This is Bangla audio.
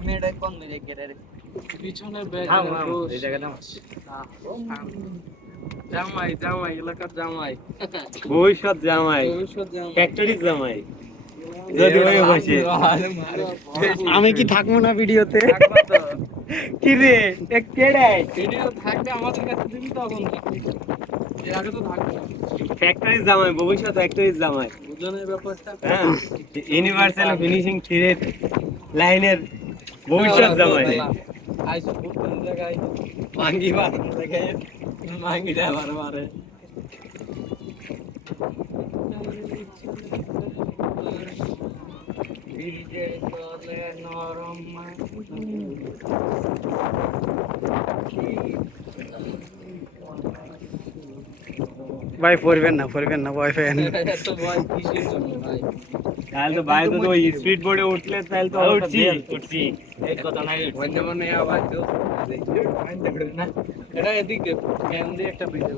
মেয়েটা কোন দিকে গেরে রে পিছনে এই জায়গাটা জামাই জামাই এলাকার জামাই ভবিষ্যৎ জামাই ভবিষ্যৎ জামাই ফ্যাক্টরির জামাই যদি ওই বসে আমি কি থাকবো না ভিডিওতে? থাকবা তো কি রে এ কেডাই ভিডিও থাকলে আমাদের কাছে দিবি তখন থাকবি এর আগে তো থাকবে না। ফ্যাক্টরির জামাই ভবিষ্যৎ ফ্যাক্টরির জামাই দুজনের ব্যাপারটা হ্যাঁ ইউনিভার্সাল ফিনিশিং থ্রির লাইনের ভবিষ্যৎ জামাই আইসো কোন জায়গায় মাঙ্গি বানানো দেখে মাঙ্গি ড্রাইভার মারে ব্রিজের তলে নরম ভাই পড়বেন না বয়ফ্রেন্ড। এত ভয় কিসের জন্য ভাই তাহলে তো ভাই তো ওই স্পিড বোর্ডে উঠলে তাহলে তো উঠছি এই কথা নাই বন্ধ মনে আওয়াজ তো এটা এদিকে ফ্যান দিয়ে একটা ভিডিও